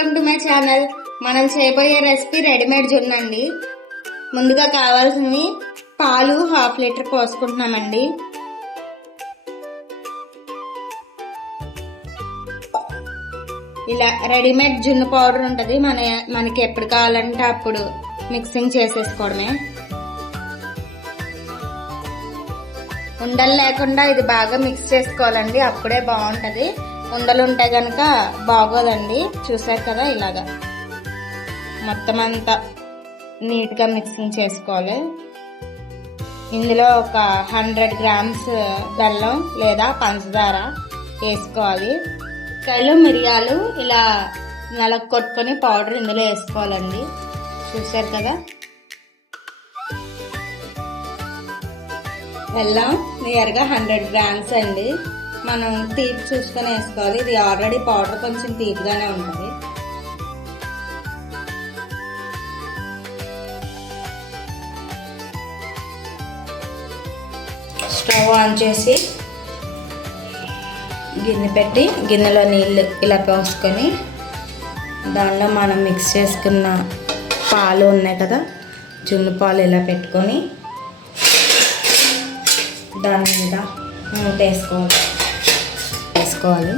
Welcome to my channel. మనం చేయబోయే recipe readymade జున్ను అండి. ముందుగా కావాల్సినవి పాలు 1/2 లీటర్ పోసుకుంటున్నామండి. ఇలా రెడీమేడ్ జున్ను పౌడర్ ఉంటుంది, మనకి ఎప్పుడు కావాలంటే అప్పుడు మిక్సింగ్ చేసేసుకోవడమే. ఉండలు లేకుండా ఇది బాగా మిక్స్ చేసుకోవాలండి, అప్పుడే బాగుంటుంది. ఉండలు ఉంటే కనుక బాగోదండి. చూసారు కదా, ఇలాగా మొత్తం అంతా నీట్గా మిక్సింగ్ చేసుకోవాలి. ఇందులో ఒక 100 గ్రామ్స్ బెల్లం లేదా పంచదార వేసుకోవాలి. కళ్ళు మిరియాలు ఇలా నలగొట్టుకొని పౌడర్ ఇందులో వేసుకోవాలండి. చూసారు కదా, బెల్లం నియర్గా 100 గ్రామ్స్ అండి. మనం తీపి చూసుకొని వేసుకోవాలి. ఇది ఆల్రెడీ పౌడర్ కొంచెం తీపిగానే ఉంటుంది. స్టవ్ ఆన్ చేసి గిన్నె పెట్టి గిన్నెలో నీళ్ళు ఇలా పోసుకొని దానిలో మనం మిక్స్ చేసుకున్న పాలు ఉన్నాయి కదా, జున్ను పాలు ఇలా పెట్టుకొని దాని మీద మూత వేసుకోవాలి. వేసుకొని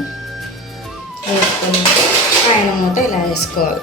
పైన మూత ఇలా వేసుకోవాలి.